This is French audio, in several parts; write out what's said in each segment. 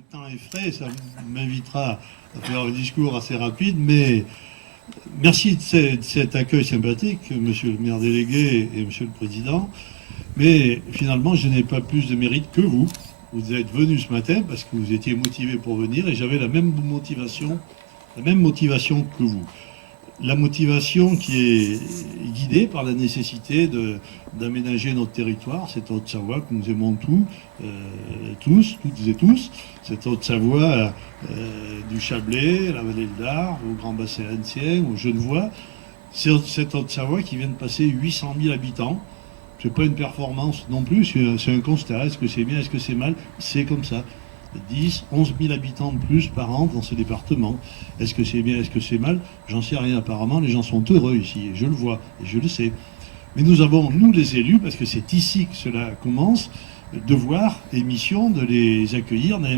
le temps est frais, ça m'invitera à faire un discours assez rapide, mais merci de cet accueil sympathique, monsieur le maire délégué et monsieur le président. Mais finalement, je n'ai pas plus de mérite que vous. Vous êtes venu ce matin parce que vous étiez motivé pour venir et j'avais la même motivation que vous. La motivation qui est guidée par la nécessité d'aménager notre territoire, cette Haute-Savoie que nous aimons toutes et tous, cette Haute-Savoie du Chablais, la vallée de l'Ar, au Grand Bassin Ancien, au Genevois, cette Haute-Savoie qui vient de passer 800 000 habitants. Ce n'est pas une performance non plus, c'est un constat. Est-ce que c'est bien, est-ce que c'est mal? C'est comme ça. 10, 11 000 habitants de plus par an dans ce département. Est-ce que c'est bien, est-ce que c'est mal? J'en sais rien apparemment. Les gens sont heureux ici, et je le vois, et je le sais. Mais nous avons, nous les élus, parce que c'est ici que cela commence, devoir et mission de les accueillir dans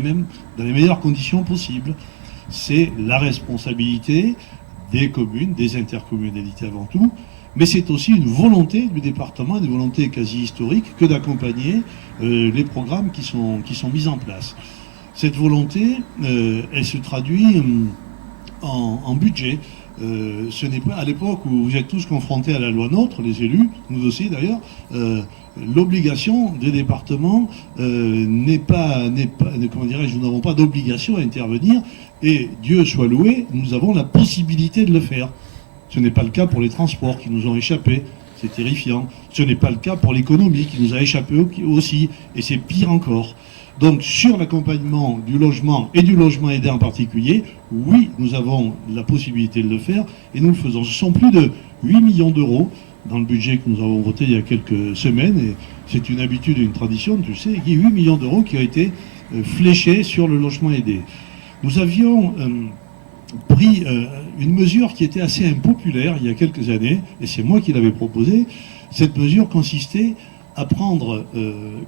les meilleures conditions possibles. C'est la responsabilité des communes, des intercommunalités avant tout, mais c'est aussi une volonté du département, une volonté quasi historique, que d'accompagner les programmes qui sont mis en place. Cette volonté, elle se traduit en budget. Ce n'est pas à l'époque où vous êtes tous confrontés à la loi NOTRe, les élus, nous aussi d'ailleurs, l'obligation des départements n'est pas, comment dirais-je, nous n'avons pas d'obligation à intervenir, et Dieu soit loué, nous avons la possibilité de le faire. Ce n'est pas le cas pour les transports qui nous ont échappé, c'est terrifiant. Ce n'est pas le cas pour l'économie qui nous a échappé aussi, et c'est pire encore. Donc sur l'accompagnement du logement et du logement aidé en particulier, oui, nous avons la possibilité de le faire et nous le faisons. Ce sont plus de 8 millions d'euros dans le budget que nous avons voté il y a quelques semaines, et c'est une habitude et une tradition, tu sais, il y a 8 millions d'euros qui ont été fléchés sur le logement aidé. Nous avions pris une mesure qui était assez impopulaire il y a quelques années, et c'est moi qui l'avais proposée. Cette mesure consistait à prendre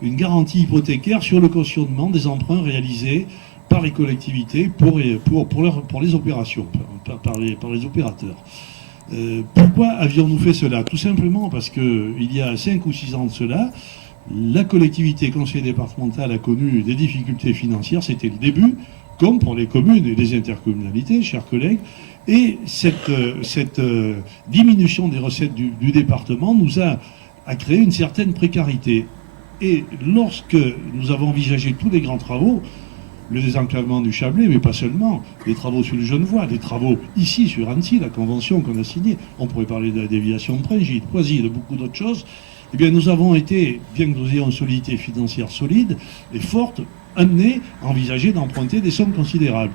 une garantie hypothécaire sur le cautionnement des emprunts réalisés par les collectivités pour les opérations, par les opérateurs. Pourquoi avions-nous fait cela? Tout simplement parce qu'il y a 5 ou 6 ans de cela, la collectivité conseil départemental a connu des difficultés financières, c'était le début, comme pour les communes et les intercommunalités, chers collègues, et cette diminution des recettes du département nous a créé une certaine précarité. Et lorsque nous avons envisagé tous les grands travaux, le désenclavement du Chablais, mais pas seulement, les travaux sur le Genevois, les travaux ici sur Annecy, la convention qu'on a signée, on pourrait parler de la déviation de Prégis, de Poisy, de beaucoup d'autres choses, eh bien nous avons été, bien que nous ayons une solidité financière solide et forte, amenés à envisager d'emprunter des sommes considérables.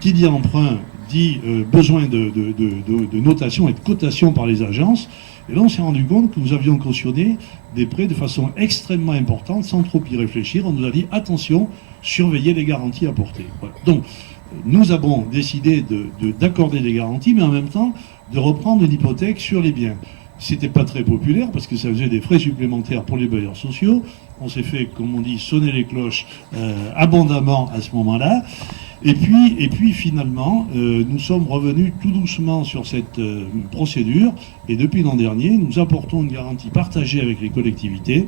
Qui dit emprunt dit besoin de notation et de cotation par les agences. Et là, on s'est rendu compte que nous avions cautionné des prêts de façon extrêmement importante, sans trop y réfléchir. On nous a dit, attention, surveillez les garanties apportées. Voilà. Donc, nous avons décidé d'accorder des garanties, mais en même temps, de reprendre une hypothèque sur les biens. C'était pas très populaire, parce que ça faisait des frais supplémentaires pour les bailleurs sociaux. On s'est fait, comme on dit, sonner les cloches abondamment à ce moment-là. Et puis finalement, nous sommes revenus tout doucement sur cette procédure. Et depuis l'an dernier, nous apportons une garantie partagée avec les collectivités.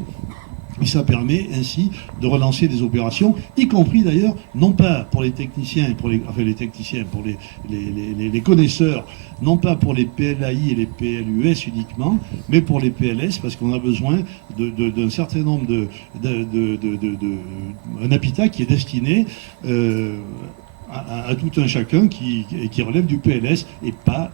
Et ça permet ainsi de relancer des opérations, y compris d'ailleurs, non pas pour les techniciens, pour les connaisseurs, non pas pour les PLAI et les PLUS uniquement, mais pour les PLS, parce qu'on a besoin d'un certain nombre un habitat qui est destiné à tout un chacun qui relève du PLS et pas...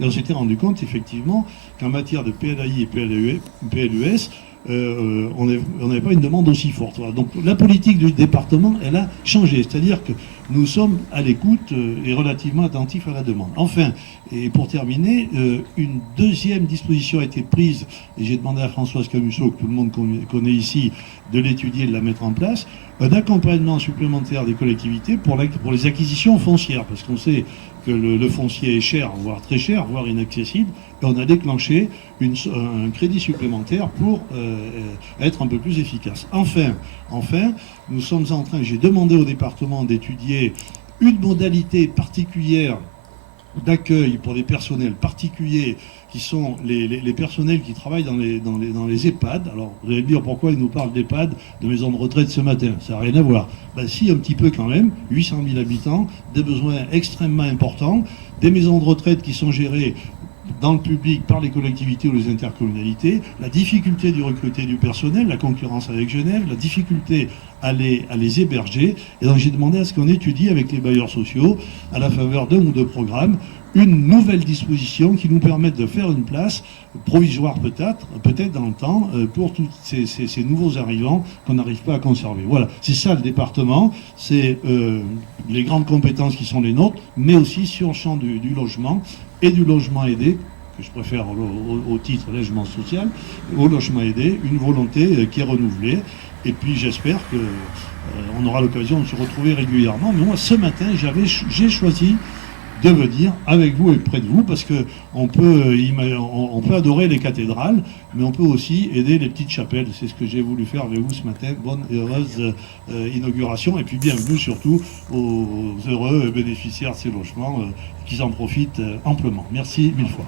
et on s'était rendu compte effectivement qu'en matière de PLAI et PLUS, on n'avait pas une demande aussi forte. Voilà. Donc la politique du département, elle a changé. C'est-à-dire que nous sommes à l'écoute et relativement attentifs à la demande. Enfin, et pour terminer, une deuxième disposition a été prise, et j'ai demandé à Françoise Camusot, que tout le monde connaît ici, de l'étudier et de la mettre en place, un accompagnement supplémentaire des collectivités pour les acquisitions foncières, parce qu'on sait que le foncier est cher, voire très cher, voire inaccessible, et on a déclenché un crédit supplémentaire pour être un peu plus efficace. Enfin, nous sommes en train, j'ai demandé au département d'étudier une modalité particulière d'accueil pour des personnels particuliers qui sont les personnels qui travaillent dans les EHPAD. Alors, vous allez me dire pourquoi ils nous parlent d'EHPAD, de maisons de retraite ce matin. Ça n'a rien à voir. Ben si, un petit peu quand même. 800 000 habitants, des besoins extrêmement importants, des maisons de retraite qui sont gérées dans le public par les collectivités ou les intercommunalités, la difficulté du recruter du personnel, la concurrence avec Genève, la difficulté à les héberger. Et donc j'ai demandé à ce qu'on étudie avec les bailleurs sociaux, à la faveur d'un ou deux programmes, une nouvelle disposition qui nous permette de faire une place provisoire peut-être dans le temps, pour tous ces nouveaux arrivants qu'on n'arrive pas à conserver. Voilà, c'est ça le département, c'est les grandes compétences qui sont les nôtres, mais aussi sur le champ du logement et du logement aidé, que je préfère au titre logement social, au logement aidé, une volonté qui est renouvelée. Et puis j'espère qu'on aura l'occasion de se retrouver régulièrement. Mais moi, ce matin, j'ai choisi de venir avec vous et près de vous, parce qu'on peut adorer les cathédrales, mais on peut aussi aider les petites chapelles. C'est ce que j'ai voulu faire avec vous ce matin. Bonne et heureuse inauguration, et puis bienvenue surtout aux heureux bénéficiaires de ces logements qui en profitent amplement. Merci mille fois.